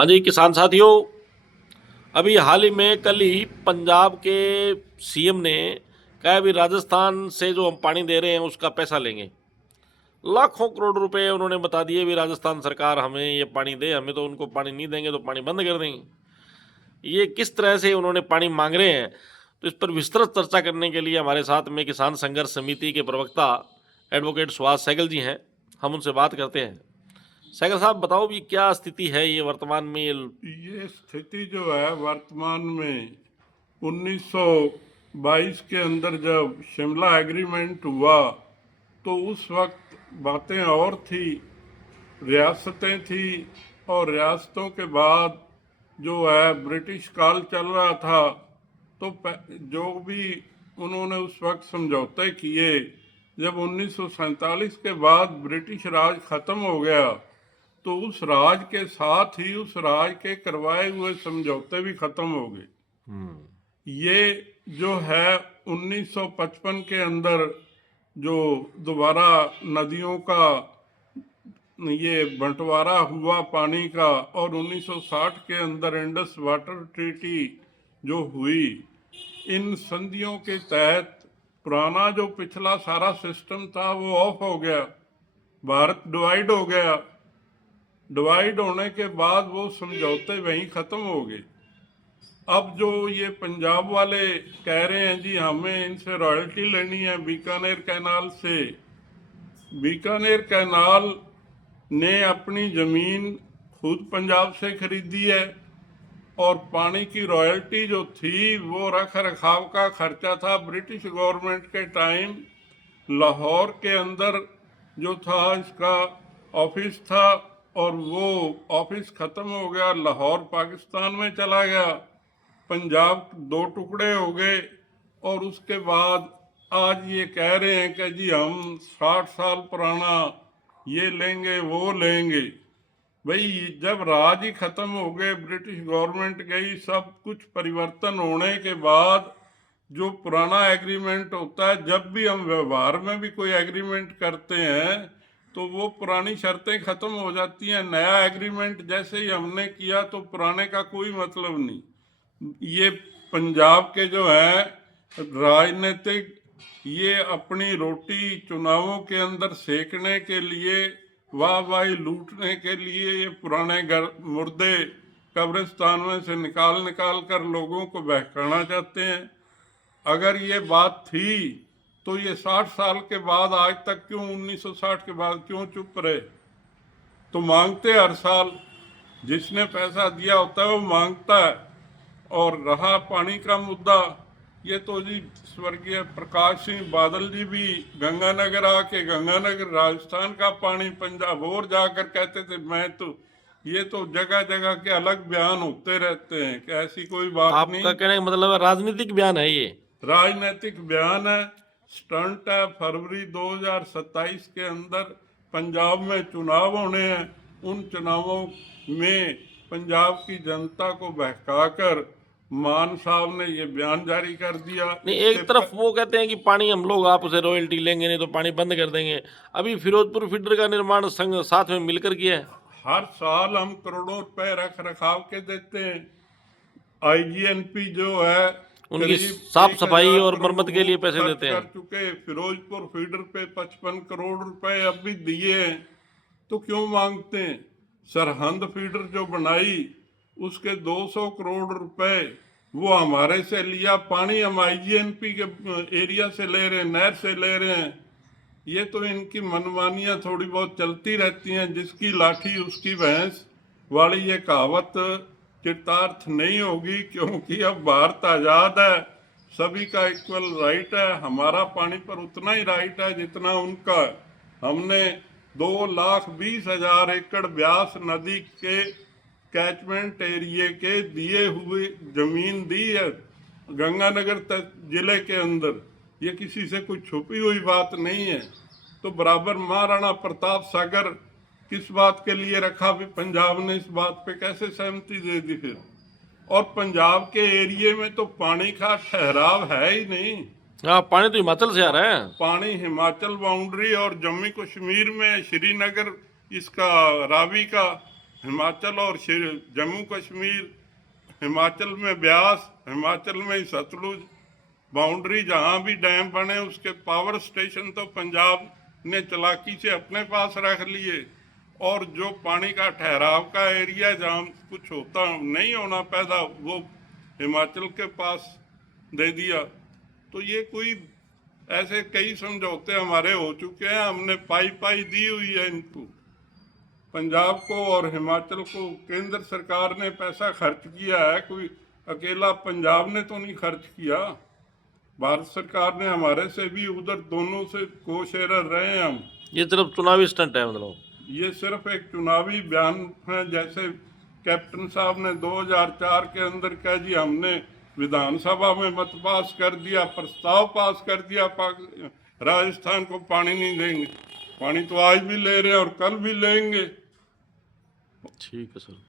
हाँ जी, किसान साथियों, अभी हाल ही में कल ही पंजाब के सीएम ने कहा भी राजस्थान से जो हम पानी दे रहे हैं उसका पैसा लेंगे। लाखों करोड़ रुपए उन्होंने बता दिए भी राजस्थान सरकार हमें ये पानी दे, हमें तो उनको पानी नहीं देंगे तो पानी बंद कर देंगे। ये किस तरह से उन्होंने पानी मांग रहे हैं, तो इस पर विस्तृत चर्चा करने के लिए हमारे साथ में किसान संघर्ष समिति के प्रवक्ता एडवोकेट सुभाष सहगल जी हैं। हम उनसे बात करते हैं। सहगल साहब, बताओ भी क्या स्थिति है ये वर्तमान में ये स्थिति जो है वर्तमान में 1922 के अंदर जब शिमला एग्रीमेंट हुआ तो उस वक्त बातें और थी, रियासतें थी, और रियासतों के बाद जो है ब्रिटिश काल चल रहा था। तो जो भी उन्होंने उस वक्त समझौते किए, जब 1947 के बाद ब्रिटिश राज खत्म हो गया तो उस राज के साथ ही उस राज के करवाए हुए समझौते भी खत्म हो गए। ये जो है 1955 के अंदर जो दोबारा नदियों का ये बंटवारा हुआ पानी का, और 1960 के अंदर इंडस वाटर ट्रीटी जो हुई, इन संधियों के तहत पुराना जो पिछला सारा सिस्टम था वो ऑफ हो गया, भारत डिवाइड हो गया। डिवाइड होने के बाद वो समझौते वहीं खत्म हो गए। अब जो ये पंजाब वाले कह रहे हैं जी हमें इनसे रॉयल्टी लेनी है बीकानेर कैनाल से, बीकानेर कैनाल ने अपनी जमीन खुद पंजाब से खरीदी है, और पानी की रॉयल्टी जो थी वो रख रखाव का खर्चा था ब्रिटिश गवर्नमेंट के टाइम। लाहौर के अंदर जो था इसका ऑफिस था, और वो ऑफिस खत्म हो गया, लाहौर पाकिस्तान में चला गया, पंजाब दो टुकड़े हो गए। और उसके बाद आज ये कह रहे हैं कि जी हम 60 साल पुराना ये लेंगे वो लेंगे। भाई जब राज ही खत्म हो गए, ब्रिटिश गवर्नमेंट गई, सब कुछ परिवर्तन होने के बाद जो पुराना एग्रीमेंट होता है, जब भी हम व्यवहार में भी कोई एग्रीमेंट करते हैं तो वो पुरानी शर्तें खत्म हो जाती हैं। नया एग्रीमेंट जैसे ही हमने किया तो पुराने का कोई मतलब नहीं। ये पंजाब के जो है राजनीतिक, ये अपनी रोटी चुनावों के अंदर सेकने के लिए, वाहवाही लूटने के लिए, ये पुराने घर मुर्दे कब्रिस्तान में से निकाल निकाल कर लोगों को बहकाना चाहते हैं। अगर ये बात थी तो ये 60 साल के बाद आज तक क्यों, 1960 के बाद क्यों चुप रहे? तो मांगते हर साल, जिसने पैसा दिया होता है वो मांगता है। और रहा पानी का मुद्दा, ये तो जी स्वर्गीय प्रकाश सिंह बादल जी भी गंगानगर आके, गंगानगर राजस्थान का पानी पंजाब और जाकर कहते थे मैं तो, ये तो जगह जगह के अलग बयान होते रहते हैं कि ऐसी कोई बात आपका नहीं। कहने का मतलब है राजनीतिक बयान है ये? राजनीतिक बयान है, स्टंट है। फरवरी 2027 के अंदर पंजाब में चुनाव होने हैं। उन चुनावों में पंजाब की जनता को बहकाकर मान साहब ने ये बयान जारी कर दिया। नहीं, इससे एक तरफ वो कहते हैं कि पानी हम लोग आपसे रॉयल्टी लेंगे नहीं तो पानी बंद कर देंगे। अभी फिरोजपुर फीडर का निर्माण संघ साथ में मिलकर किया है। हर साल हम करोड़ों रुपए रख रखाव के देते हैं। आईजीएनपी जो है उनकी करीब साफ एक सफाई हजार और करोड़ मरम्मत के वो लिए पैसे खर्च देते हैं। कर चुके। फिरोजपुर फीडर पे 55 करोड़ रुपए अब भी दिए हैं, तो क्यों मांगते हैं? सरहंद फीडर जो बनाई उसके 200 करोड़ रुपए वो हमारे से लिया, पानी हम आईजीएनपी के एरिया से ले रहे हैं, नहर से ले रहे हैं। ये तो इनकी मनमानियां थोड़ी बहुत चलती रहती हैं, जिसकी लाठी उसकी भैंस वाली ये कहावत चितार्थ नहीं होगी, क्योंकि अब भारत आजाद है, सभी का इक्वल राइट है। हमारा पानी पर उतना ही राइट है जितना उनका है। हमने 2,20,000 एकड़ ब्यास नदी के कैचमेंट एरिया के दिए हुए जमीन दी है गंगानगर तक जिले के अंदर। ये किसी से कोई छुपी हुई बात नहीं है। तो बराबर महाराणा प्रताप सागर किस बात के लिए रखा? भी पंजाब ने इस बात पे कैसे सहमति दे दी फिर? और पंजाब के एरिया में तो पानी का ठहराव है ही नहीं। हाँ, पानी तो हिमाचल से आ रहा है। पानी हिमाचल बाउंड्री और जम्मू कश्मीर में श्रीनगर इसका रावी का हिमाचल और जम्मू कश्मीर, हिमाचल में ब्यास, हिमाचल में ही सतलुज बाउंड्री, जहाँ भी डैम बने उसके पावर स्टेशन तो पंजाब ने चालाकी से अपने पास रख लिए, और जो पानी का ठहराव का एरिया जहाँ कुछ होता नहीं होना पैदा वो हिमाचल के पास दे दिया। तो ये कोई ऐसे कई समझौते हमारे हो चुके हैं, हमने पाई पाई दी हुई है इनको, पंजाब को और हिमाचल को। केंद्र सरकार ने पैसा खर्च किया है, कोई अकेला पंजाब ने तो नहीं खर्च किया, भारत सरकार ने हमारे से भी उधर दोनों से को शेयर रहे हैं हम। ये सिर्फ चुनावी स्टंट है मतलब? ये सिर्फ एक चुनावी बयान है, जैसे कैप्टन साहब ने 2004 के अंदर कह जी हमने विधानसभा में मत पास कर दिया, प्रस्ताव पास कर दिया राजस्थान को पानी नहीं देंगे। पानी तो आज भी ले रहे हैं और कल भी लेंगे। ठीक है सर।